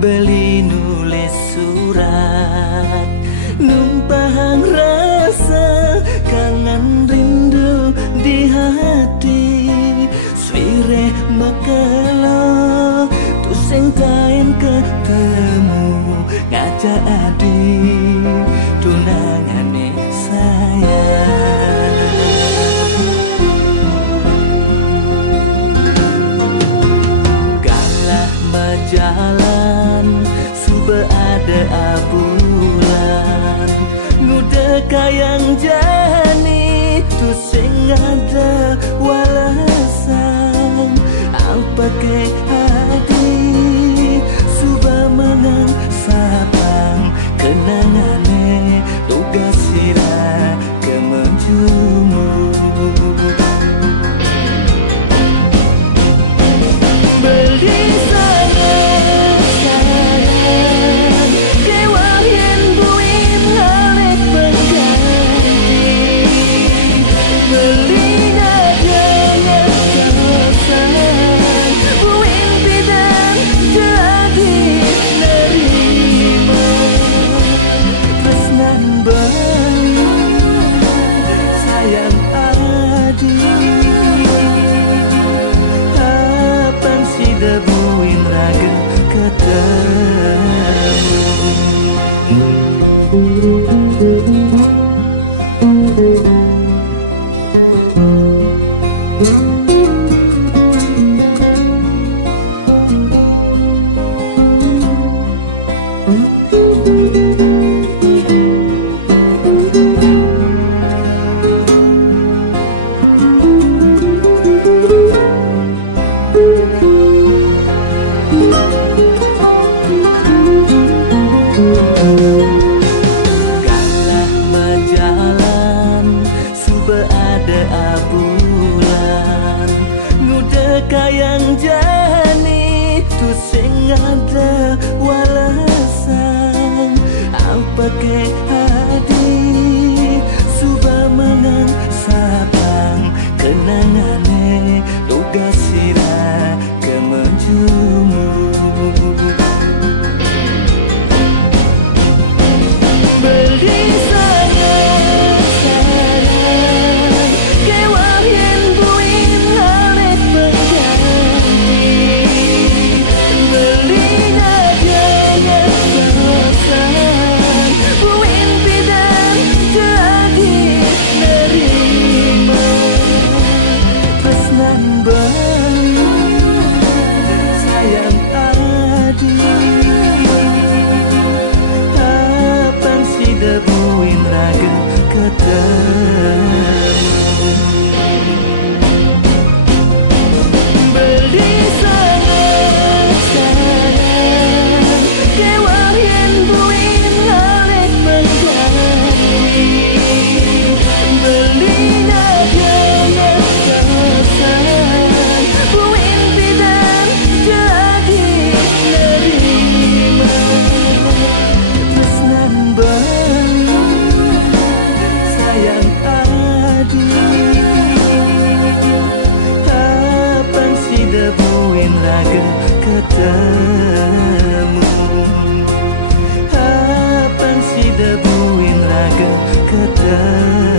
beli nulis surat, numpang rasa kangen rindu di hati. Swire mekelo tu sing taen ketemu ngajak adi tunangane sayang. Galah majalan suba ada abulan ngude kayang jani tu sing ada walasan apa ke hati suba menang sapang kenangane tugas sira kemenjumu. Beli sayang sayang kewahin buin halik berganti beli nadanya sayang buin tidak jadi nerima tresnan beli sayang adi kapan si debuin raga Galah majalan suba ada abulan ngude kayang jani tu sing ada walasan apa ke hadi suba menang sapang kenangane tugas sira kemenjumu. Beli sayang sayang kewahin buin halik berganti beli nadanya sayang buin tidak jadi nerima tresnan beli sayang adi debuin raga ketemu. Beli sayang sayang kewahin buin halik berganti beli nadanya sayang buin tidak jadi nerima tresnan sayang adi kapan si debuin raga ketemu kapan si debuin raga ketemu.